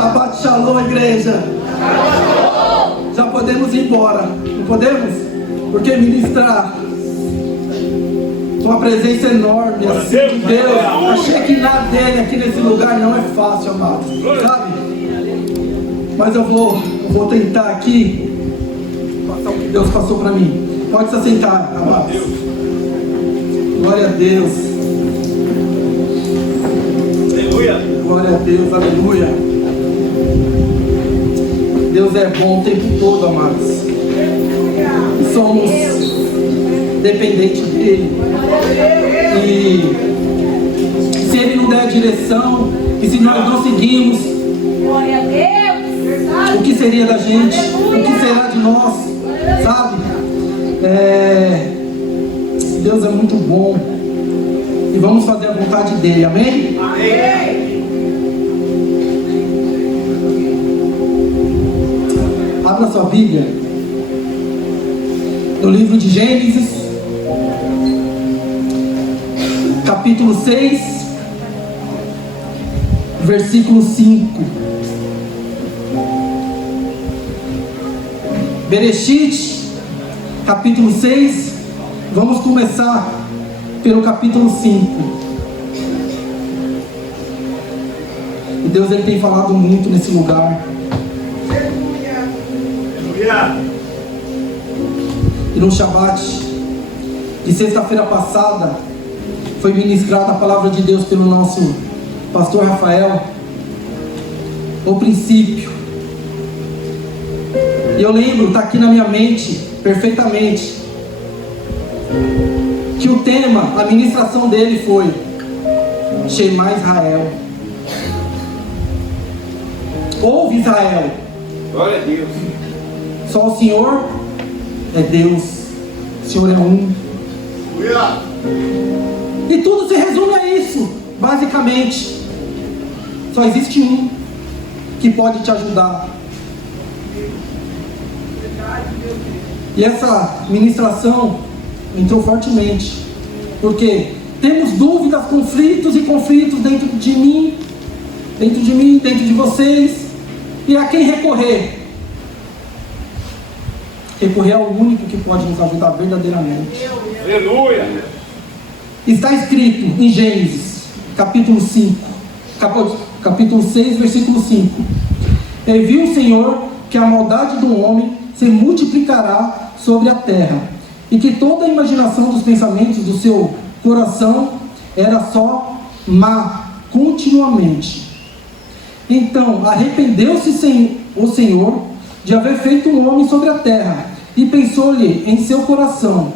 Shabbat Shalom, igreja. Já podemos ir embora, não podemos? Porque ministrar uma presença enorme assim de Deus, a Shekinah dele aqui nesse lugar não é fácil, amados, sabe? Mas eu vou tentar aqui passar o que Deus passou para mim. Pode se assentar, amados. Glória a Deus. Aleluia. Glória a Deus, aleluia. Deus é bom o tempo todo, amados. E somos dependentes dele. E se ele não der a direção, e se nós não seguimos, Glória a Deus. o que seria da gente? O que será de nós? Sabe? Deus é muito bom. E vamos fazer a vontade dele, amém? Amém. Abra sua Bíblia no livro de Gênesis, capítulo 6, versículo 5. Bereshit, capítulo 6, vamos começar pelo capítulo 5. E Deus ele tem falado muito nesse lugar. E no Shabbat de sexta-feira passada foi ministrada a palavra de Deus pelo nosso pastor Rafael, o princípio. E eu lembro, está aqui na minha mente perfeitamente, que o tema, a ministração dele foi Shema Israel. Ouve Israel. Glória a Deus. Só o Senhor é Deus. O Senhor é um. E tudo se resume a isso, basicamente. Só existe um que pode te ajudar. E essa ministração entrou fortemente, porque temos dúvidas, conflitos dentro de mim, dentro de vocês. E a quem recorrer? Recorrer ao único que pode nos ajudar verdadeiramente. Aleluia. Está escrito em Gênesis, capítulo 5, capítulo 6, versículo 5. E viu o Senhor que a maldade do homem se multiplicará sobre a terra, e que toda a imaginação dos pensamentos do seu coração era só má, continuamente. Então arrependeu-se o Senhor de haver feito um homem sobre a terra, e pensou-lhe em seu coração.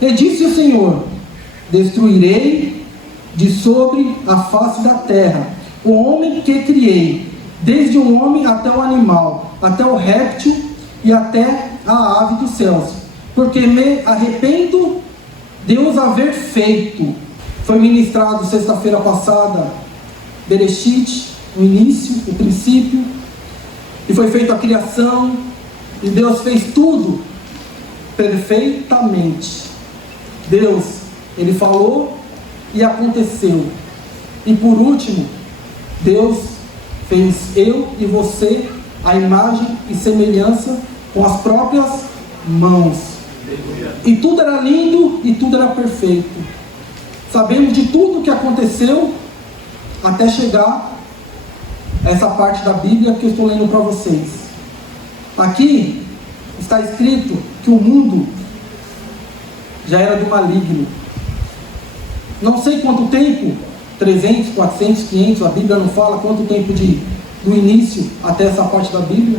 E disse o Senhor: destruirei de sobre a face da terra o homem que criei, desde o homem até o animal, até o réptil e até a ave dos céus, porque me arrependo de os haver feito. Foi ministrado sexta-feira passada Bereshit, o início, o princípio, e foi feita a criação, e Deus fez tudo perfeitamente. Deus, ele falou e aconteceu. E por último, Deus fez eu e você a imagem e semelhança com as próprias mãos. E tudo era lindo e tudo era perfeito. Sabemos de tudo o que aconteceu até chegar a essa parte da Bíblia que eu estou lendo para vocês. Aqui está escrito que o mundo já era do maligno. Não sei quanto tempo, 300, 400, 500, a Bíblia não fala quanto tempo do início até essa parte da Bíblia,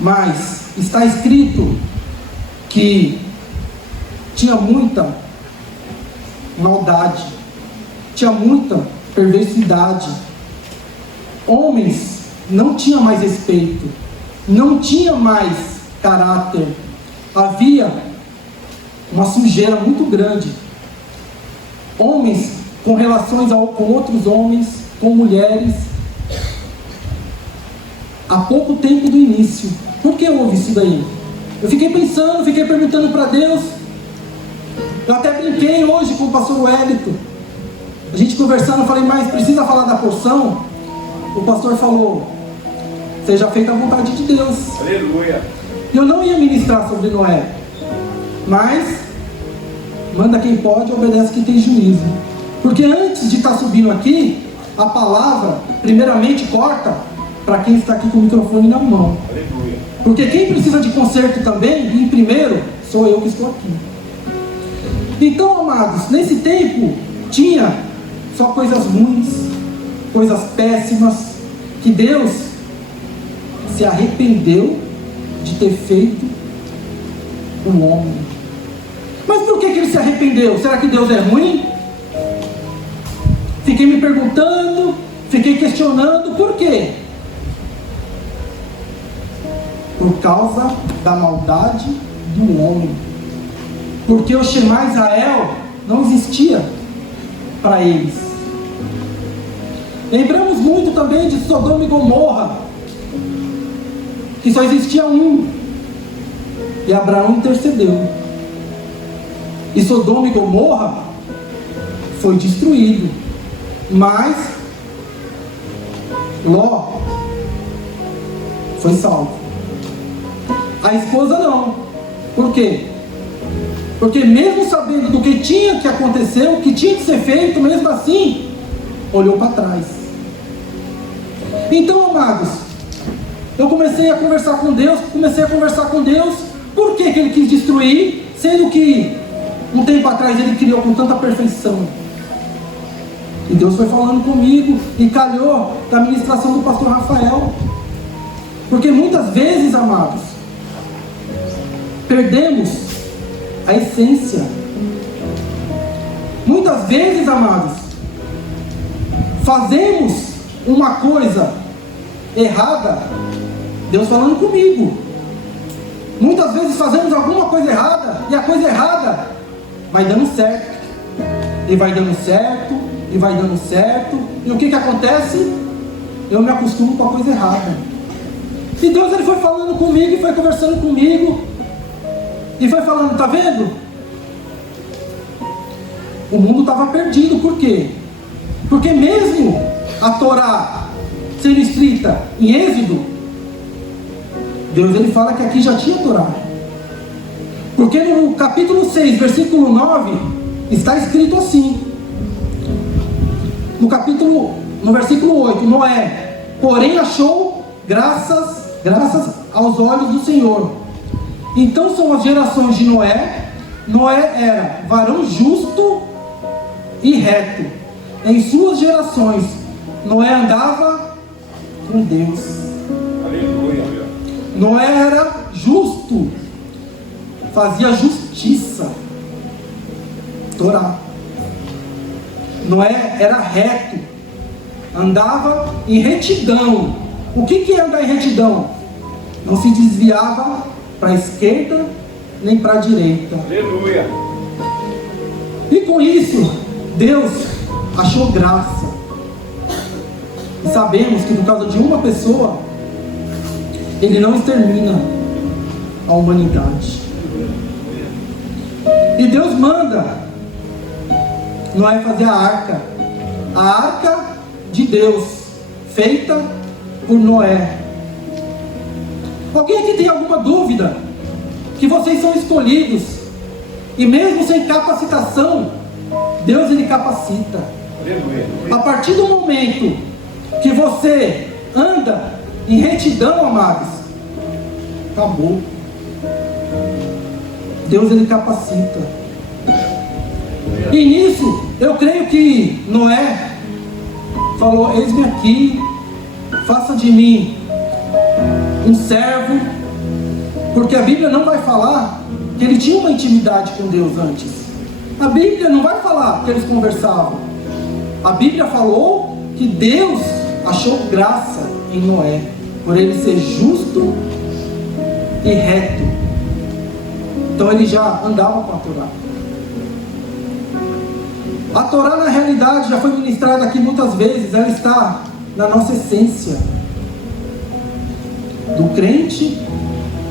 mas está escrito que tinha muita maldade, tinha muita perversidade. Homens não tinham mais respeito, não tinha mais caráter, havia uma sujeira muito grande. Homens com relações com outros homens, com mulheres, há pouco tempo do início. Por que houve isso daí? Eu fiquei pensando, fiquei perguntando para Deus. Eu até brinquei hoje com o pastor Wellington, a gente conversando, eu falei, mas precisa falar da porção? O pastor falou, seja feita a vontade de Deus. Aleluia. Eu não ia ministrar sobre Noé, mas manda quem pode, obedece quem tem juízo. Porque antes de estar subindo aqui, a palavra primeiramente corta para quem está aqui com o microfone na mão. Aleluia. Porque quem precisa de conserto também, em primeiro, sou eu que estou aqui. Então, amados, nesse tempo tinha só coisas ruins, coisas péssimas, que Deus se arrependeu de ter feito um homem. Mas por que ele se arrependeu? Será que Deus é ruim? Fiquei me perguntando, fiquei questionando, por quê? Por causa da maldade do homem. Porque o Shema Israel não existia para eles. Lembramos muito também de Sodoma e Gomorra, que só existia um, e Abraão intercedeu. E Sodoma e Gomorra foi destruído, mas Ló foi salvo. A esposa não. Por quê? Porque mesmo sabendo do que tinha que acontecer, o que tinha que ser feito, mesmo assim, olhou para trás. Então, amados, eu comecei a conversar com Deus, por que ele quis destruir, sendo que um tempo atrás ele criou com tanta perfeição. E Deus foi falando comigo, e calhou da ministração do pastor Rafael. Porque muitas vezes, amados, perdemos a essência. Muitas vezes, amados, fazemos uma coisa errada, Deus falando comigo. Muitas vezes fazemos alguma coisa errada, e a coisa errada vai dando certo, e vai dando certo, e vai dando certo, e o que acontece? Eu me acostumo com a coisa errada. E Deus, ele foi falando comigo, e foi conversando comigo, e foi falando, tá vendo? O mundo estava perdido, por quê? Porque mesmo a Torá sendo escrita em Êxodo, Deus, ele fala que aqui já tinha Torá. Porque no capítulo 6, versículo 9, está escrito assim. No versículo 8, Noé, porém achou graças aos olhos do Senhor. Então são as gerações de Noé. Noé era varão justo e reto. Em suas gerações, Noé andava com Deus. Aleluia. Noé era justo, fazia justiça. Torá. Noé era reto, andava em retidão. O que é andar em retidão? Não se desviava para a esquerda nem para a direita. Aleluia. E com isso, Deus achou graça. E sabemos que por causa de uma pessoa, Ele não extermina a humanidade. E Deus manda Noé fazer a arca de Deus, feita por Noé. Alguém aqui tem alguma dúvida que vocês são escolhidos, e mesmo sem capacitação, Deus, ele capacita. Aleluia. A partir do momento que você anda em retidão, amados, acabou. Deus, ele capacita. E nisso, eu creio que Noé falou, eis-me aqui, faça de mim um servo, porque a Bíblia não vai falar que ele tinha uma intimidade com Deus antes. A Bíblia não vai falar que eles conversavam. A Bíblia falou que Deus achou graça em Noé, por ele ser justo e reto. Então ele já andava com a Torá. A Torá, na realidade, já foi ministrada aqui muitas vezes. Ela está na nossa essência, do crente,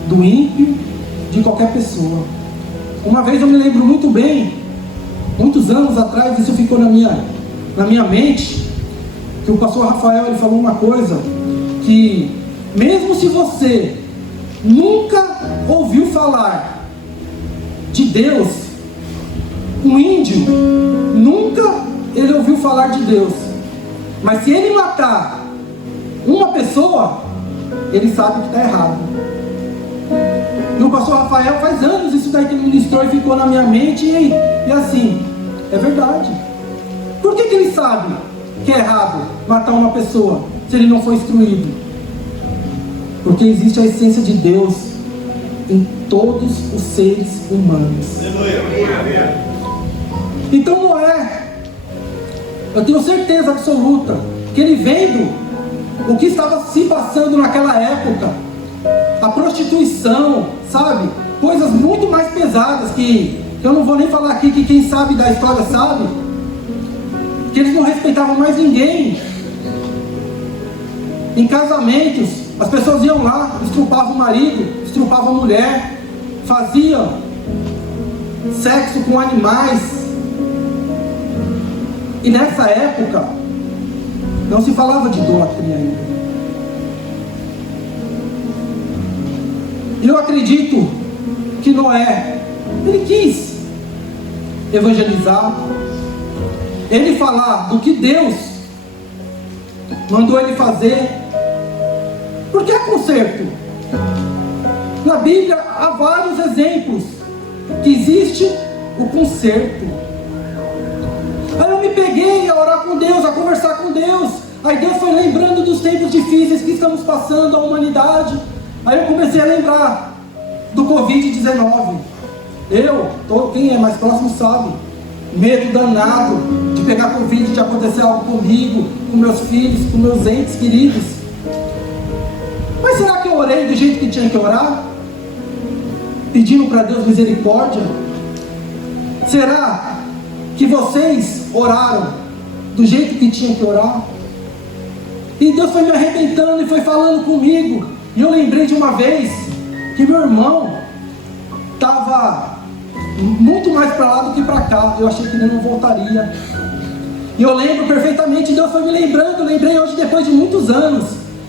do ímpio, de qualquer pessoa. Uma vez eu me lembro muito bem, muitos anos atrás, isso ficou na minha mente, que o pastor Rafael, ele falou uma coisa, que mesmo se você nunca ouviu falar de Deus, um índio, nunca ele ouviu falar de Deus, mas se ele matar uma pessoa, ele sabe que está errado. E o pastor Rafael faz anos isso daí que ele ministrou e ficou na minha mente, e assim, é verdade. Por que ele sabe que é errado matar uma pessoa se ele não foi instruído? Porque existe a essência de Deus em todos os seres humanos. Então Noé, eu tenho certeza absoluta que ele vendo o que estava se passando naquela época, a prostituição, sabe? Coisas muito mais pesadas que eu não vou nem falar aqui, que quem sabe da história sabe, que eles não respeitavam mais ninguém. Em casamentos, as pessoas iam lá, estrupavam o marido, estrupavam a mulher, faziam sexo com animais. E nessa época, não se falava de idolatria ainda. E eu acredito que Noé, ele quis evangelizar, ele falar do que Deus mandou ele fazer. Porque é conserto. Na Bíblia há vários exemplos que existe o conserto. Aí eu me peguei a orar com Deus, a conversar com Deus. Aí Deus foi lembrando dos tempos difíceis que estamos passando, a humanidade. Aí eu comecei a lembrar do Covid-19. Quem é mais próximo sabe, medo danado de pegar Covid, de acontecer algo comigo, com meus filhos, com meus entes queridos. Mas será que eu orei do jeito que tinha que orar? Pedindo para Deus misericórdia? Será que vocês oraram do jeito que tinha que orar? E Deus foi me arrebentando e foi falando comigo. E eu lembrei de uma vez que meu irmão estava muito mais para lá do que para cá. Eu achei que ele não voltaria. E eu lembro perfeitamente, Deus foi me lembrando. Lembrei hoje, depois de muitos anos,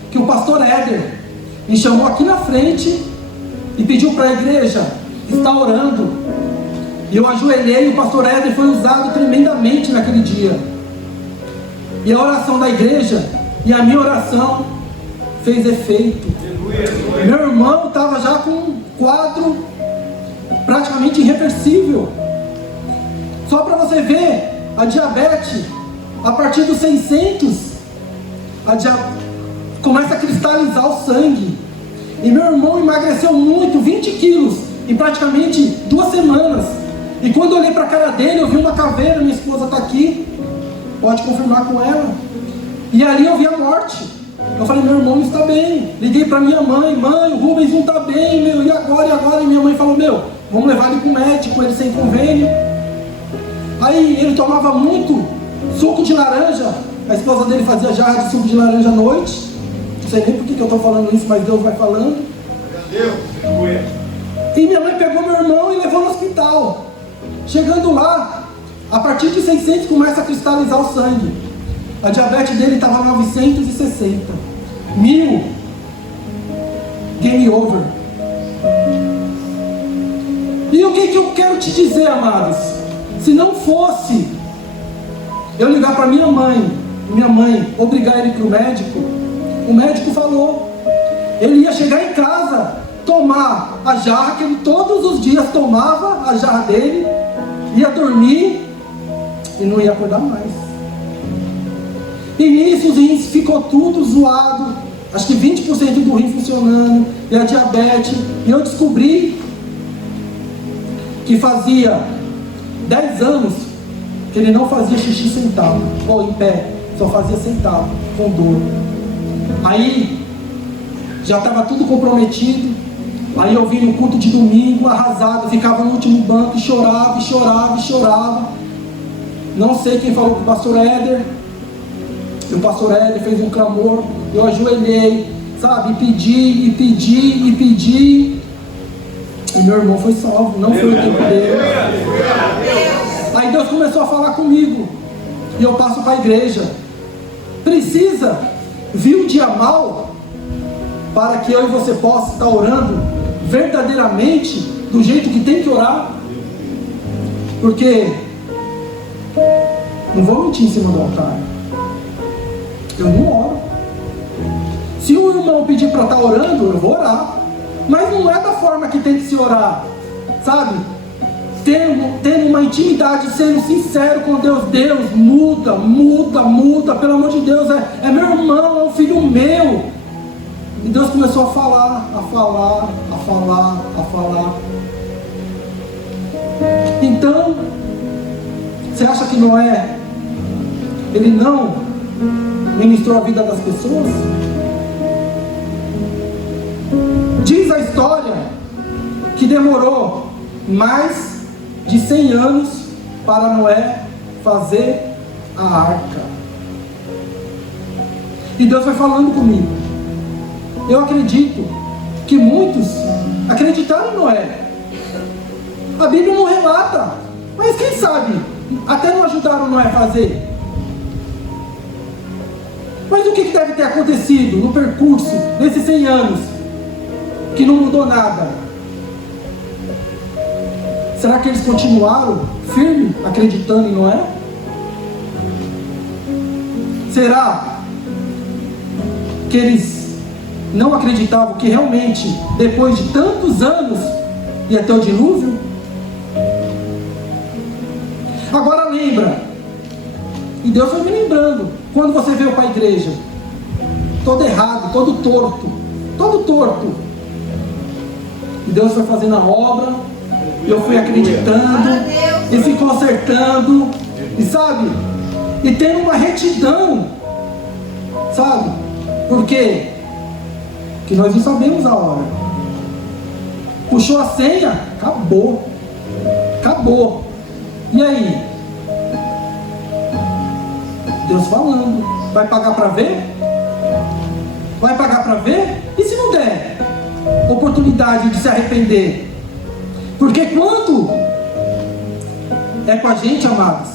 que o pastor Éder me chamou aqui na frente e pediu para a igreja estar orando. E eu ajoelhei, e o pastor Éder foi usado tremendamente naquele dia. E a oração da igreja e a minha oração fez efeito. Meu irmão estava já com um quadro praticamente irreversível. Só para você ver, a diabetes, a partir dos 600, começa a cristalizar o sangue. E meu irmão emagreceu muito, 20 quilos, em praticamente 2 semanas. E quando eu olhei para a cara dele, eu vi uma caveira, minha esposa está aqui, pode confirmar com ela. E ali eu vi a morte. Eu falei, meu irmão não está bem. Liguei para minha mãe, o Rubens não está bem, meu, e agora? E minha mãe falou, vamos levar ele para o médico, ele sem convênio. Aí ele tomava muito suco de laranja, a esposa dele fazia jarra de suco de laranja à noite. Não sei nem por que eu estou falando isso, mas Deus vai falando. E minha mãe pegou meu irmão e levou no hospital. Chegando lá, a partir de 600 começa a cristalizar o sangue. A diabetes dele estava 960. 1000. Game over. E o que eu quero te dizer, amados? Se não fosse eu ligar para minha mãe obrigar ele para o médico falou, ele ia chegar em casa, tomar a jarra que ele todos os dias tomava, a jarra dele, ia dormir e não ia acordar mais. E nisso os rins ficou tudo zoado, acho que 20% do rim funcionando, e a diabetes. E eu descobri que fazia 10 anos que ele não fazia xixi sentado, ou em pé, só fazia sentado, com dor. Aí já estava tudo comprometido. Aí eu vim no culto de domingo, arrasado, ficava no último banco e chorava. Não sei quem falou com o pastor Éder. O pastor Éder fez um clamor, eu ajoelhei, sabe, e pedi. E meu irmão foi salvo, não foi o tempo dele. Aí Deus começou a falar comigo, e eu passo para a igreja. Viu o dia mal? para que eu e você possa estar orando verdadeiramente do jeito que tem que orar. Porque não vou mentir em cima do altar, eu não oro. Se o irmão pedir para estar orando, eu vou orar, mas não é da forma que tem que se orar, sabe? Tendo uma intimidade, sendo sincero com Deus. Deus, muda, pelo amor de Deus, é meu irmão, é um filho meu. E Deus começou a falar. Então, você acha que Noé, ele não ministrou a vida das pessoas? Diz a história que demorou mais de 100 anos para Noé fazer a arca. E Deus foi falando comigo. Eu acredito que muitos acreditaram em Noé. A Bíblia não relata, mas quem sabe até não ajudaram Noé a fazer. Mas o que deve ter acontecido no percurso desses 100 anos que não mudou nada? Será que eles continuaram firmes acreditando em Noé? Será que eles não acreditavam que realmente depois de tantos anos ia ter o dilúvio? Agora lembra, e Deus foi me lembrando, quando você veio para a igreja todo errado, todo torto, e Deus foi fazendo a obra, e eu fui acreditando e se consertando, e sabe, e tendo uma retidão, sabe? Por quê? Porque nós não sabemos a hora. Puxou a senha, acabou. E aí? Deus falando, vai pagar para ver? Vai pagar para ver? E se não der oportunidade de se arrepender? Porque quando é com a gente, amados,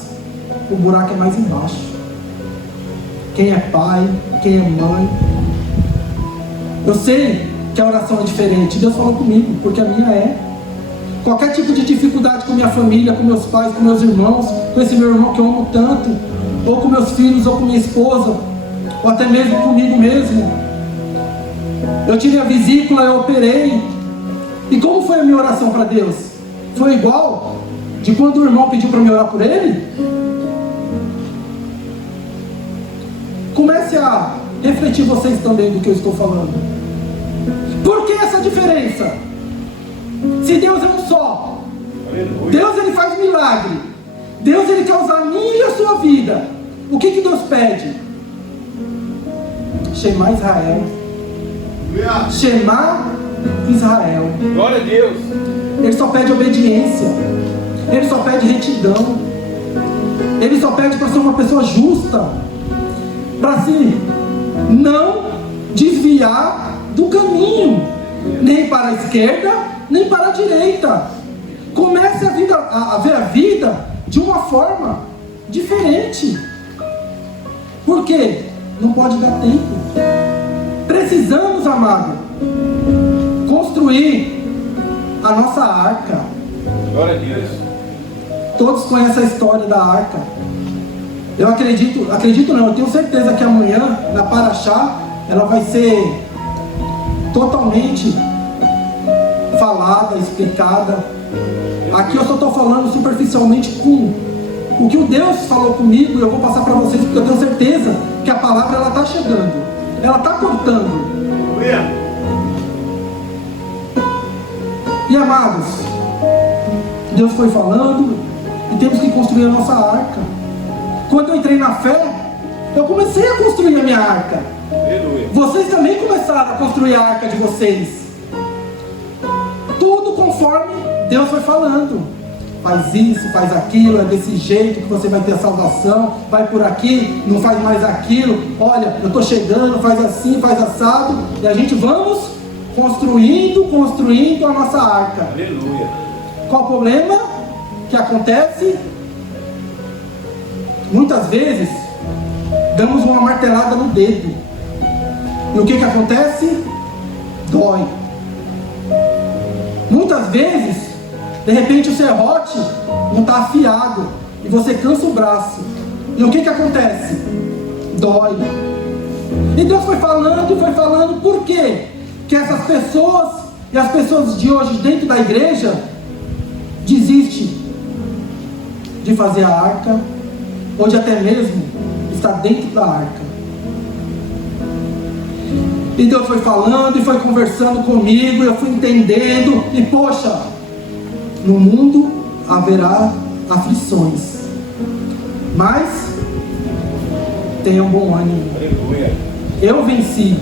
o buraco é mais embaixo. Quem é pai, quem é mãe. Eu sei que a oração é diferente. Deus falou comigo, porque a minha é. Qualquer tipo de dificuldade com minha família, com meus pais, com meus irmãos, com esse meu irmão que eu amo tanto, ou com meus filhos, ou com minha esposa, ou até mesmo comigo mesmo. Eu tirei a vesícula, eu operei. E como foi a minha oração para Deus? Foi igual de quando o irmão pediu para me orar por ele? Comece a refletir vocês também do que eu estou falando. Por que essa diferença? Se Deus é um só, Deus ele faz milagre, Deus ele quer usar a minha e a sua vida. O que Deus pede? Shema Israel. Shema Israel. Glória a Deus. Ele só pede obediência, ele só pede retidão, ele só pede para ser uma pessoa justa, para se não desviar do caminho, nem para a esquerda, nem para a direita. Comece a ver a vida de uma forma diferente. Por quê? Não pode dar tempo. Precisamos, amado, construir a nossa arca. Glória a Deus. Todos conhecem a história da arca. Eu acredito não, eu tenho certeza que amanhã, na Paraxá, ela vai ser totalmente falada, explicada. Aqui eu só estou falando superficialmente com o que o Deus falou comigo, e eu vou passar para vocês, porque eu tenho certeza que a palavra ela está chegando, ela está cortando. E amados, Deus foi falando, e temos que construir a nossa arca. Quando eu entrei na fé, eu comecei a construir a minha arca. Aleluia. Vocês também começaram a construir a arca de vocês. Tudo conforme Deus foi falando. Faz isso, faz aquilo, é desse jeito que você vai ter a salvação. Vai por aqui, não faz mais aquilo. Olha, eu estou chegando, faz assim, faz assado. E a gente vamos construindo a nossa arca. Aleluia. Qual o problema que acontece? Muitas vezes damos uma martelada no dedo. E o que acontece? Dói. Muitas vezes, de repente o serrote não está afiado e você cansa o braço. E o que acontece? Dói. E Deus foi falando, por quê? Que essas pessoas, e as pessoas de hoje dentro da igreja, desistem de fazer a arca, ou de até mesmo estar dentro da arca. E Deus foi falando e foi conversando comigo, eu fui entendendo, e poxa, no mundo haverá aflições, mas tenham bom ânimo. Aleluia. Eu venci.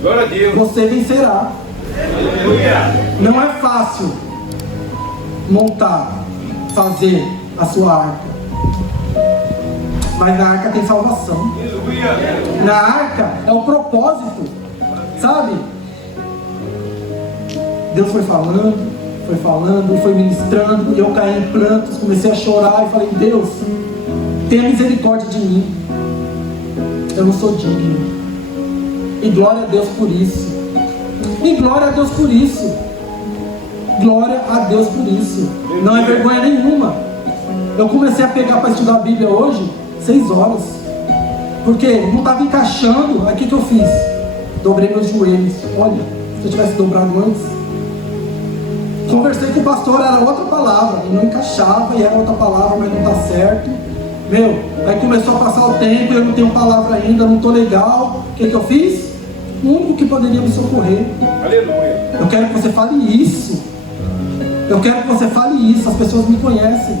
Glória a Deus. Você vencerá. Aleluia. Não é fácil montar, fazer a sua arca, mas na arca tem salvação. Aleluia. Na arca é o propósito, sabe? Deus foi falando, foi ministrando, e eu caí em prantos, comecei a chorar e falei: Deus, tenha misericórdia de mim, eu não sou digno. E glória a Deus por isso. E glória a Deus por isso. Glória a Deus por isso. Não é vergonha nenhuma. Eu comecei a pegar para estudar a Bíblia hoje 6 horas, porque não estava encaixando. Aí o que eu fiz? Dobrei meus joelhos. Olha, se eu tivesse dobrado antes. Conversei com o pastor, era outra palavra, e não encaixava, e era outra palavra, mas não está certo. Aí começou a passar o tempo, eu não tenho palavra ainda, não estou legal. O que eu fiz? O único que poderia me socorrer. Aleluia. Eu quero que você fale isso. Eu quero que você fale isso. As pessoas me conhecem.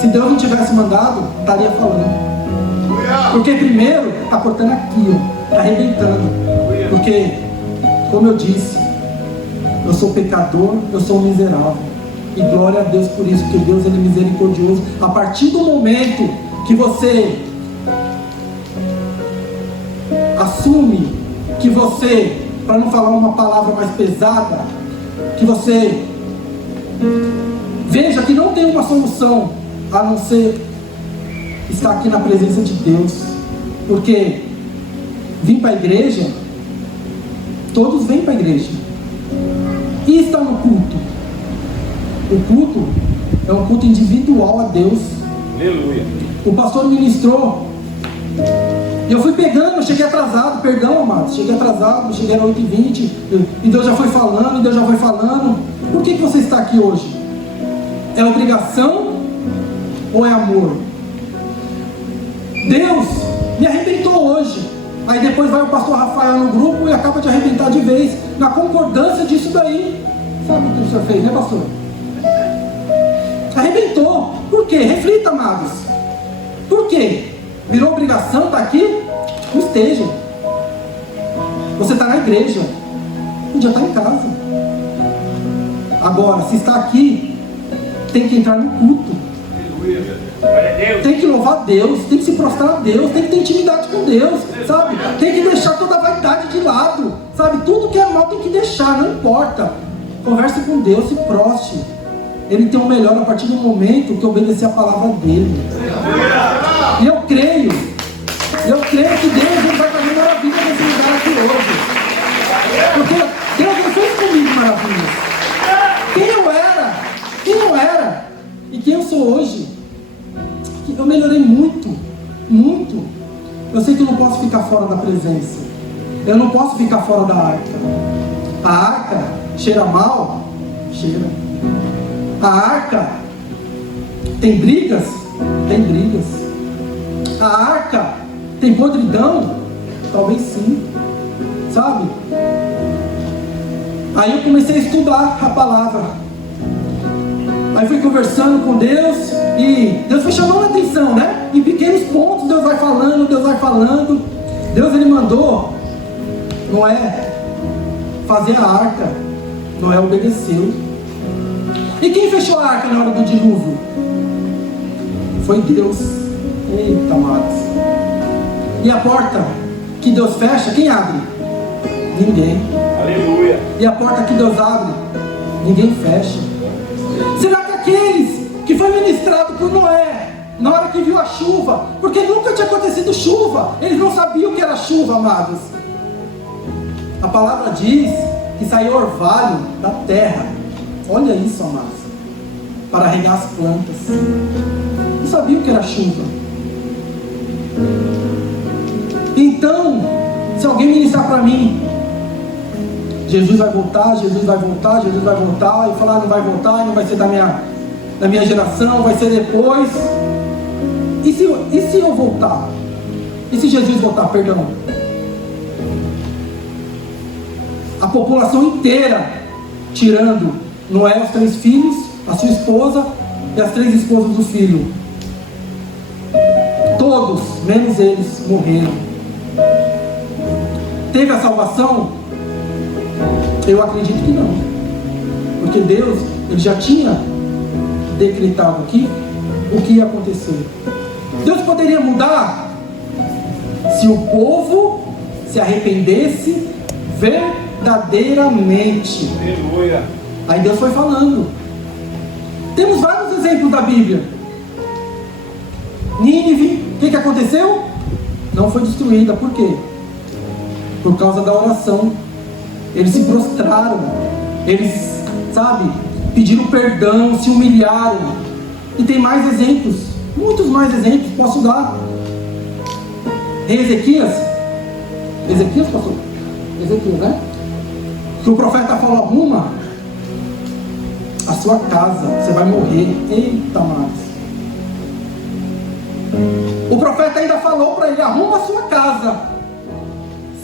Se Deus não tivesse mandado, estaria falando. Porque primeiro está cortando aqui, ó, está arrebentando. Porque, como eu disse, eu sou pecador, eu sou um miserável. E glória a Deus por isso, porque Deus ele é misericordioso. A partir do momento que você assume, que você, para não falar uma palavra mais pesada, que você veja que não tem uma solução a não ser estar aqui na presença de Deus. Porque vir para a igreja, todos vêm para a igreja e estão no culto. O culto é um culto individual a Deus. Aleluia. O pastor ministrou, e eu fui pegando, eu cheguei atrasado, perdão, amados, cheguei atrasado, cheguei às 8h20, e Deus já foi falando. Por que você está aqui hoje? É obrigação ou é amor? Deus me arrebentou hoje. Aí depois vai o pastor Rafael no grupo e acaba de arrebentar de vez, na concordância disso daí. Sabe o que o senhor fez, né, pastor? Arrebentou. Por quê? Reflita, amados. Por quê? Virou obrigação estar aqui? Não esteja. Você está na igreja, podia estar em casa. Agora, se está aqui, tem que entrar no culto. Tem que louvar Deus, tem que se prostrar a Deus, tem que ter intimidade com Deus, sabe? Tem que deixar toda a vaidade de lado, sabe? Tudo que é mal tem que deixar, não importa. Converse com Deus, se proste. Ele tem o melhor a partir do momento que obedecer a palavra dele. E eu creio que Deus ele vai fazer maravilha nesse lugar aqui hoje. Porque Deus não fez comigo maravilhas. Quem eu era e quem eu sou hoje, eu melhorei muito. Eu sei que eu não posso ficar fora da presença. Eu não posso ficar fora da arca. A arca cheira mal? Cheira. A arca tem brigas? Tem brigas. A arca tem podridão? Talvez sim. Sabe? Aí eu comecei a estudar a palavra. Aí fui conversando com Deus e Deus foi chamando a atenção, né? Em pequenos pontos Deus vai falando. Deus ele mandou Noé fazer a arca. Noé obedeceu. E quem fechou a arca na hora do dilúvio? Foi Deus. Eita, amados. E a porta que Deus fecha, quem abre? Ninguém. Aleluia. E a porta que Deus abre, ninguém fecha. Será que aqueles que foi ministrado por Noé, na hora que viu a chuva, porque nunca tinha acontecido chuva, eles não sabiam o que era chuva, amados. A palavra diz que saiu orvalho da terra. Olha isso, amados. Para regar as plantas. Não sabia o que era chuva. Então, se alguém ministrar para mim, Jesus vai voltar, Jesus vai voltar, Jesus vai voltar, e falar não vai voltar, não vai ser da minha geração, vai ser depois. E se eu voltar? E se Jesus voltar, perdão? A população inteira, tirando Noé, os 3 filhos, a sua esposa e as 3 esposas do filho. Todos, menos eles, morreram. Teve a salvação? Eu acredito que não. Porque Deus, Ele já tinha decretado aqui o que ia acontecer. Deus poderia mudar se o povo se arrependesse verdadeiramente. Aleluia. Aí Deus foi falando. Temos vários exemplos da Bíblia. Nínive, o que aconteceu? Não foi destruída. Por quê? Por causa da oração. Eles se prostraram. Eles, pediram perdão, se humilharam. E tem mais exemplos. Muitos mais exemplos posso dar. Rei Ezequias, pastor? Ezequias, né? Que o profeta falou: arruma a sua casa, você vai morrer. Eita, amados. O profeta ainda falou para ele: arruma a sua casa.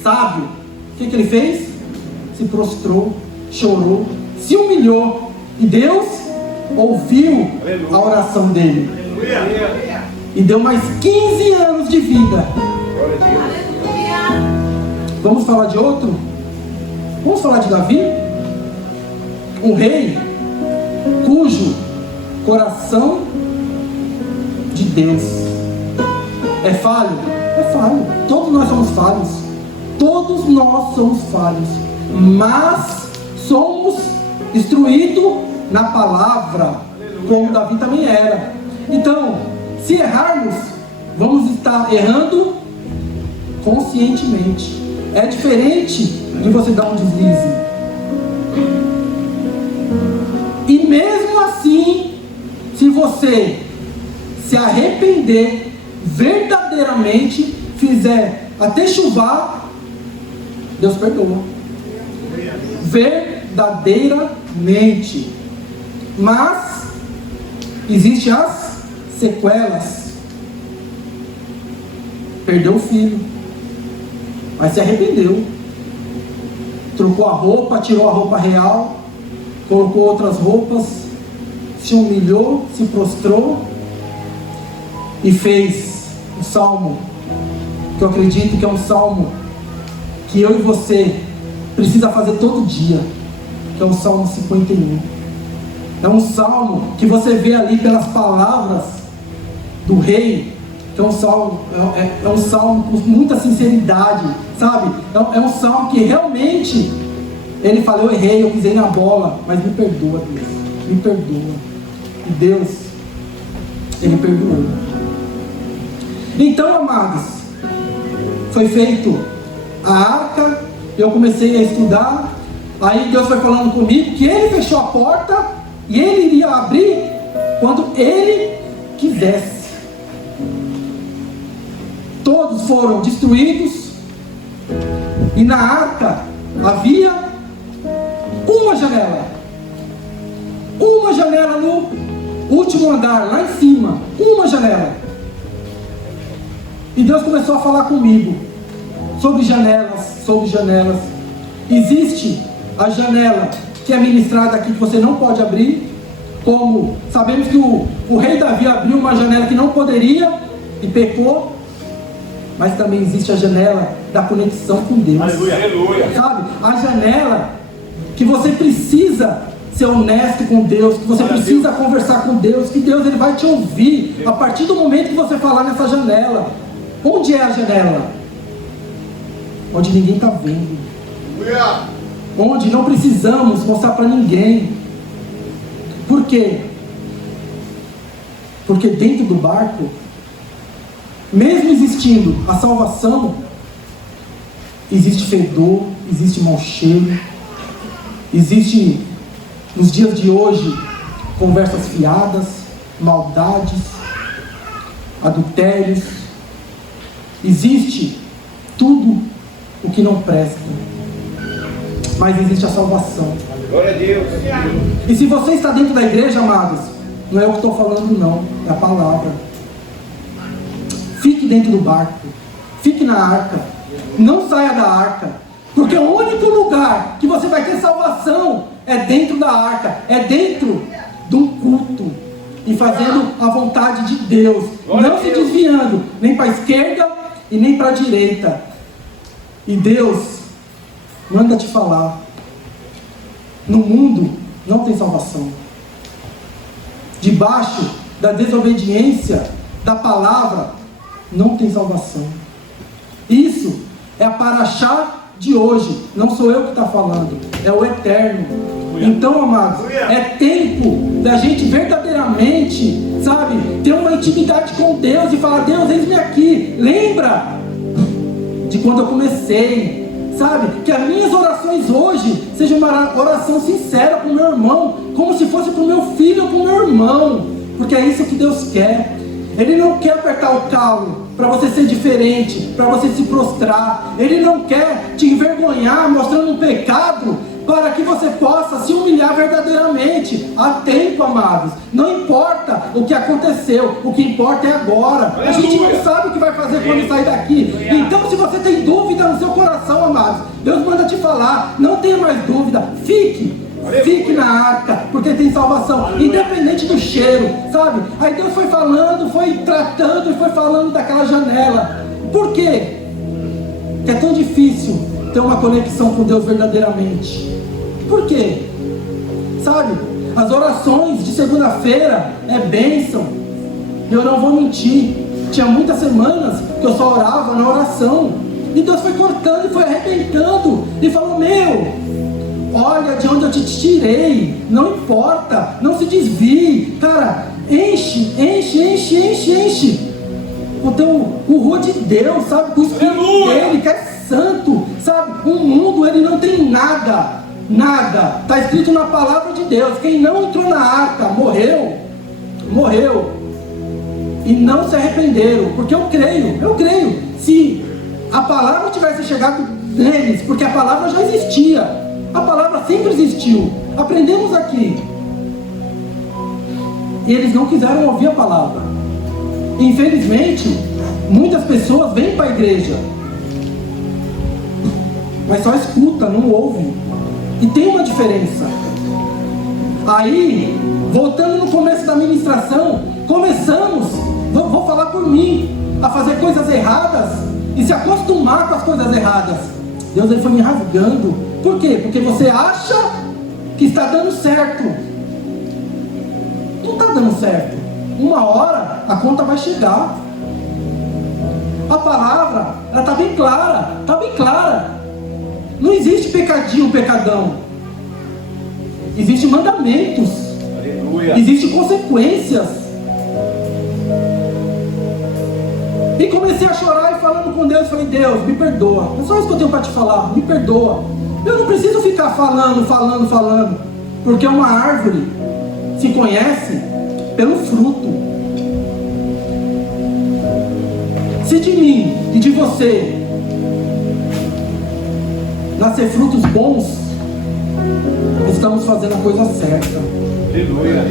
Sábio, o que ele fez? Se prostrou, chorou, se humilhou. E Deus ouviu a oração dele. Aleluia. E deu mais 15 anos de vida. Vamos falar de outro? Vamos falar de Davi? Um rei cujo coração de Deus é falho? É falho. Todos nós somos falhos. Todos nós somos falhos. Mas somos instruídos na palavra, como Davi também era. Então, se errarmos, vamos estar errando conscientemente. É diferente de você dar um deslize. E mesmo assim, se você se arrepender verdadeiramente, fizer até chuvar, Deus perdoa. Verdadeiramente. Mas existem as sequelas. Perdeu o filho, mas se arrependeu. Trocou a roupa, tirou a roupa real, colocou outras roupas, se humilhou, se prostrou e fez um salmo, que eu acredito que é um salmo que eu e você precisa fazer todo dia, que é o Salmo 51. É um salmo que você vê ali pelas palavras do rei, que é um salmo com muita sinceridade, sabe? É um salmo que realmente ele fala: eu errei, eu pisei na bola, mas me perdoa, Deus, me perdoa. E Deus, Ele perdoou. Então, amados, foi feito a arca, eu comecei a estudar, aí Deus foi falando comigo que Ele fechou a porta e Ele iria abrir quando Ele quisesse. Todos foram destruídos e na arca havia uma janela no último andar, lá em cima, uma janela. E Deus começou a falar comigo sobre janelas. Existe a janela que é ministrada aqui, que você não pode abrir, como sabemos que o rei Davi abriu uma janela que não poderia e pecou. Mas também existe a janela da conexão com Deus. Aleluia. Sabe? A janela que você precisa ser honesto com Deus, que você precisa conversar com Deus, que Deus ele vai te ouvir a partir do momento que você falar nessa janela. Onde é a janela? Onde ninguém está vendo. Onde não precisamos mostrar para ninguém. Por quê? Porque dentro do barco, mesmo existindo a salvação, existe fedor, existe mau cheiro, existe, nos dias de hoje, conversas fiadas, maldades, adultérios, existe tudo o que não presta, mas existe a salvação. Glória a Deus. E se você está dentro da igreja, amados, não é o que estou falando não, é a palavra. Fique dentro do barco, fique na arca, não saia da arca, porque o único lugar que você vai ter salvação é dentro da arca, é dentro de um culto, e fazendo a vontade de Deus, não se desviando nem para a esquerda e nem para a direita. E Deus manda te falar, no mundo não tem salvação. Debaixo da desobediência da palavra não tem salvação. Isso é a paraxá de hoje. Não sou eu que está falando, é o Eterno. Então, amados, é tempo da gente verdadeiramente, sabe, ter uma intimidade com Deus e falar: Deus, eis-me aqui. Lembra de quando eu comecei, sabe? Que as minhas orações hoje sejam uma oração sincera para o meu irmão, como se fosse para o meu filho ou para o meu irmão, porque é isso que Deus quer. Ele não quer apertar o calo para você ser diferente, para você se prostrar. Ele não quer te envergonhar mostrando um pecado para que você possa se humilhar verdadeiramente. Há tempo, amados. Não importa o que aconteceu, o que importa é agora. A gente não sabe o que vai fazer quando sair daqui. Então, se você tem dúvida no seu coração, amados, Deus manda te falar: não tenha mais dúvida, fique na arca, porque tem salvação, independente do cheiro, sabe? Aí Deus foi falando, foi tratando e foi falando daquela janela. Por quê? Que é tão difícil ter uma conexão com Deus verdadeiramente. Por quê? Sabe? As orações de segunda-feira é bênção. Eu não vou mentir, tinha muitas semanas que eu só orava na oração, e Deus foi cortando e foi arrebentando e falou: olha de onde eu te tirei, não importa, não se desvie, cara, enche o rua de Deus, sabe, com o Espírito dele, que é santo, sabe, o mundo ele não tem nada, está escrito na palavra de Deus: quem não entrou na arca, morreu, e não se arrependeram, porque eu creio, se a palavra tivesse chegado neles, porque a palavra já existia, a palavra sempre existiu, aprendemos aqui, e eles não quiseram ouvir a palavra. Infelizmente, muitas pessoas vêm para a igreja, mas só escuta, não ouve, e tem uma diferença. Aí, voltando no começo da ministração, começamos, vou falar por mim, a fazer coisas erradas e se acostumar com as coisas erradas. Deus ele foi me rasgando. Por quê? Porque você acha que está dando certo. Não está dando certo. Uma hora a conta vai chegar. A palavra, ela está bem clara, Não existe pecadinho, pecadão. Existem mandamentos. Aleluia. Existem consequências. E comecei a chorar e falando com Deus, falei: Deus, me perdoa. É só isso que eu tenho para te falar, me perdoa. Eu não preciso ficar falando, porque uma árvore se conhece pelo fruto. Se de mim e de você nascer frutos bons, estamos fazendo a coisa certa. Aleluia.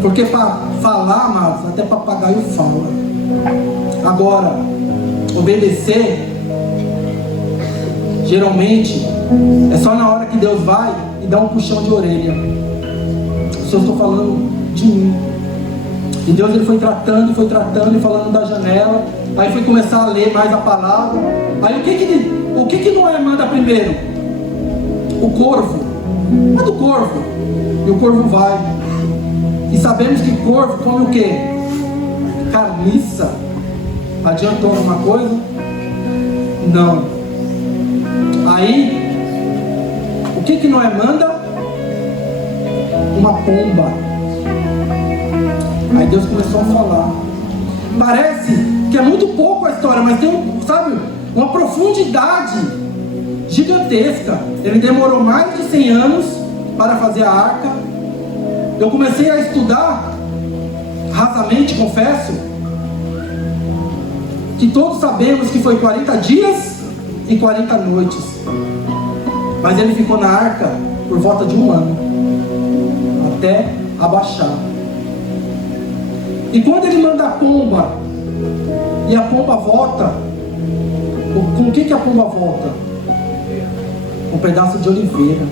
Porque para falar, amados, até papagaio fala. Agora, obedecer, geralmente, é só na hora que Deus vai e dá um puxão de orelha. Se eu estou falando de mim. E Deus ele foi tratando e falando da janela. Aí foi começar a ler mais a palavra. Aí o que Noé manda primeiro? O corvo. Manda o corvo. E o corvo vai. E sabemos que corvo come o quê? Carniça. Adiantou alguma coisa? Não. Aí, o que Noé manda? Uma pomba. Aí Deus começou a falar. Parece que é muito pouco a história, mas tem sabe, uma profundidade gigantesca. Ele demorou mais de 100 anos para fazer a arca. Eu comecei a estudar, rasamente confesso, que todos sabemos que foi 40 dias e 40 noites. Mas ele ficou na arca por volta de 1 ano, até abaixar. E quando ele manda a pomba, e a pomba volta, com o que a pomba volta? Um pedaço de oliveira.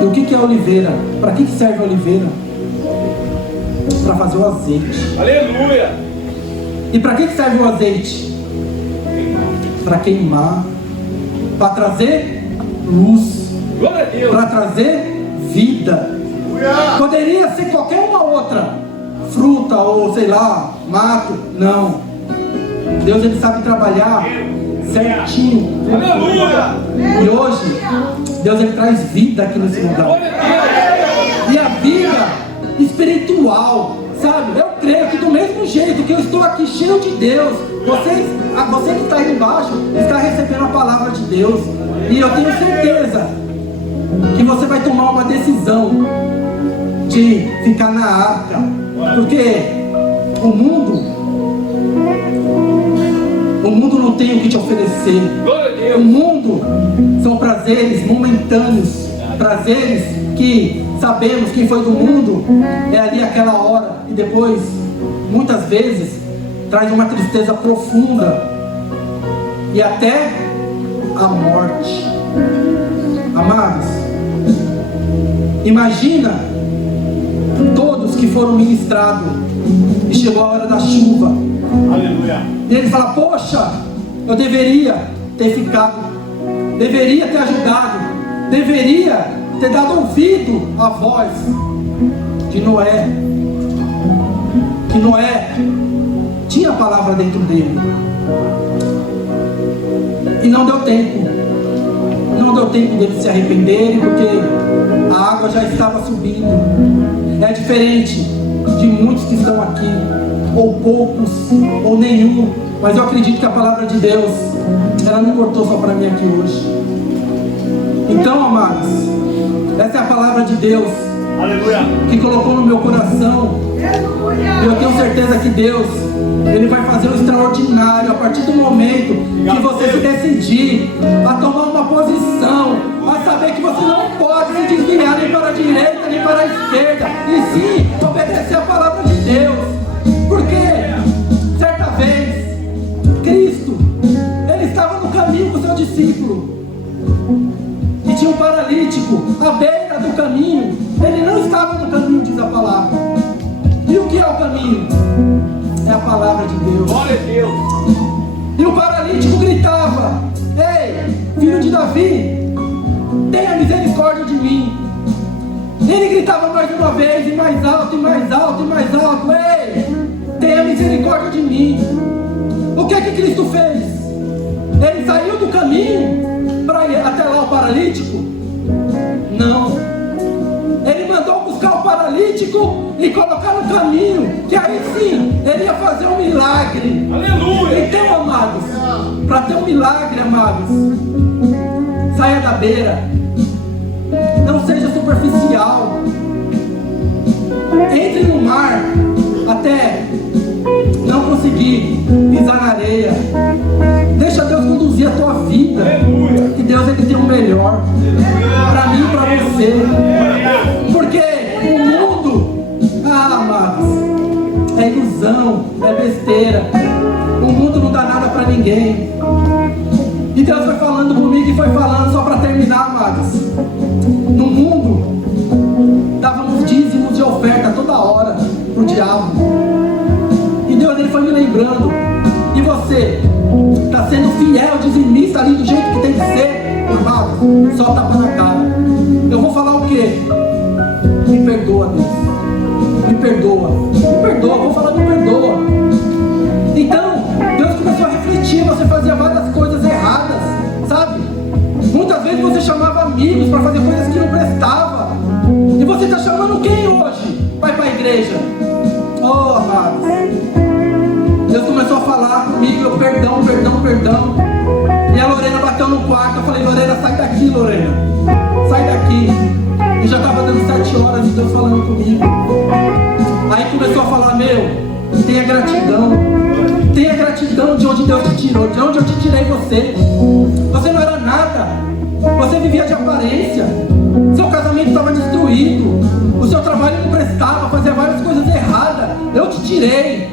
E o que é oliveira? Para que serve a oliveira? Para fazer o azeite. Aleluia! E para que serve o azeite? Para queimar, para trazer luz, Glória a Deus! para trazer vida. Poderia ser qualquer uma outra fruta ou sei lá, mato. Não. Deus, ele sabe trabalhar certinho. Aleluia! E hoje Deus, ele traz vida aqui nesse lugar. E a vida espiritual, sabe? Eu creio que do mesmo jeito que eu estou aqui cheio de Deus, você que está aí embaixo está recebendo a palavra de Deus. E eu tenho certeza que você vai tomar uma decisão de ficar na arca, porque o mundo não tem o que te oferecer. O mundo são prazeres momentâneos, prazeres que sabemos quem foi do mundo é ali aquela hora, e depois muitas vezes traz uma tristeza profunda e até a morte. Amados, imagina todos que foram ministrados e chegou a hora da chuva. Aleluia! E ele fala: poxa, eu deveria ter ficado, deveria ter ajudado, deveria ter dado ouvido à voz de Noé. Que Noé tinha a palavra dentro dele. E não deu tempo. Não deu tempo deles se arrependerem, porque a água já estava subindo. É diferente de muitos que estão aqui, ou poucos, ou nenhum. Mas eu acredito que a palavra de Deus, ela não cortou só para mim aqui hoje. Então, amados, essa é a palavra de Deus. Aleluia! Que colocou no meu coração. E eu tenho certeza que Deus, ele vai fazer o extraordinário a partir do momento que você se decidir a tomar uma posição, a saber que você não pode se desviar nem para a direita nem para a esquerda, e sim obedecer a palavra de Deus. Porque certa vez Cristo, ele estava no caminho com o seu discípulo e tinha um paralítico à beira do caminho. Ele não estava no caminho, diz a palavra. E o que é o caminho? É a palavra de Deus. Glória a Deus! E o paralítico gritava: ei, filho de Davi, tenha misericórdia de mim. Ele gritava mais uma vez, e mais alto, e mais alto, e mais alto: ei, tenha misericórdia de mim. O que é que Cristo fez? Ele saiu do caminho para ir até lá o paralítico? Não. Ele mandou buscar o paralítico e colocar no caminho, que aí sim ele ia fazer um milagre. Aleluia! Então, amados, para ter um milagre, amados, saia da beira, não seja superficial, entre no mar até não conseguir pisar na areia. Deixa Deus conduzir a tua vida. Aleluia! Que Deus, ele tem o melhor para mim e para você. Porque o mundo, amados, é ilusão, é besteira. O mundo não dá nada para ninguém. E Deus foi falando comigo e foi falando, só para terminar, amados. No mundo, dávamos dízimos de oferta toda hora pro diabo. E Deus, ele foi me lembrando: e você está sendo fiel, dizimista ali do jeito que tem que ser? Amado, só tapa na cara. Eu vou falar o quê? Me perdoa, Deus. Me perdoa. Me perdoa, vou falar me perdoa. Então, Deus começou a refletir. Você fazia várias coisas erradas, sabe? Muitas vezes você chamava amigos para fazer coisas que não prestavam. E você está chamando quem hoje? Vai para a igreja. Oh, amados, Deus começou a falar falar comigo, eu perdão. E a Lorena bateu no quarto, eu falei, Lorena, sai daqui, Lorena. Sai daqui. E já estava dando 7 horas e Deus falando comigo. Aí começou a falar, tenha gratidão. Tenha gratidão de onde Deus te tirou, de onde eu te tirei você. Você não era nada. Você vivia de aparência. Seu casamento estava destruído. O seu trabalho não prestava, fazia várias coisas erradas. Eu te tirei.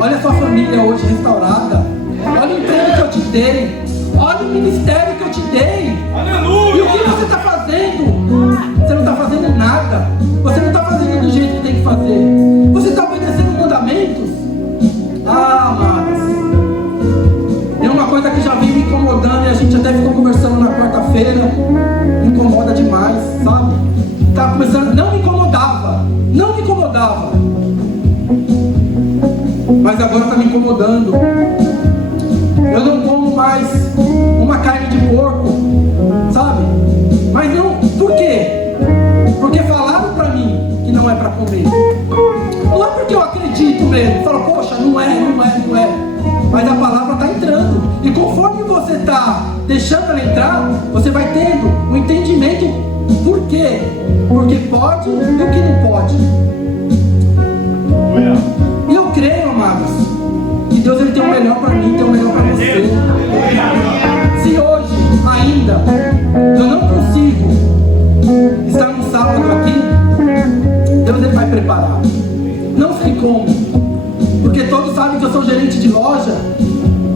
Olha a sua família hoje restaurada. Olha o emprego que eu te dei. Olha o ministério que eu te dei. Aleluia. E o que você está fazendo? Você não está fazendo nada. Você não está fazendo do jeito que tem que fazer. Você está obedecendo mandamentos. Amados. É uma coisa que já vem me incomodando e a gente até ficou conversando na quarta-feira. Me incomoda demais, sabe? Estava começando, não me incomodava. Mas agora está me incomodando. Eu não como mais uma carne de porco, sabe? Mas não, por quê? Porque falaram pra mim que não é pra comer. Não é porque eu acredito mesmo. Falo, poxa, não é. Mas a palavra está entrando. E conforme você está deixando ela entrar, você vai tendo um entendimento por quê. Porque pode e o que não pode. E eu creio, amados, que Deus ele tem o melhor para mim, tem o melhor para você. Se hoje ainda eu não consigo estar no sábado aqui, Deus ele vai preparar. Não sei como, porque todos sabem que eu sou gerente de loja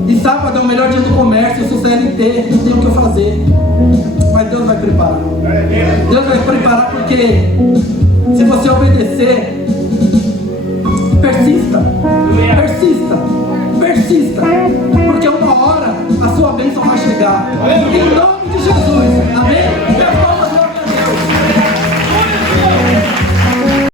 e sábado é o melhor dia do comércio. Eu sou CLT, não tenho o que fazer, mas Deus vai preparar. Deus vai preparar, porque se você obedecer, persista, porque uma hora a sua bênção vai chegar. Em nome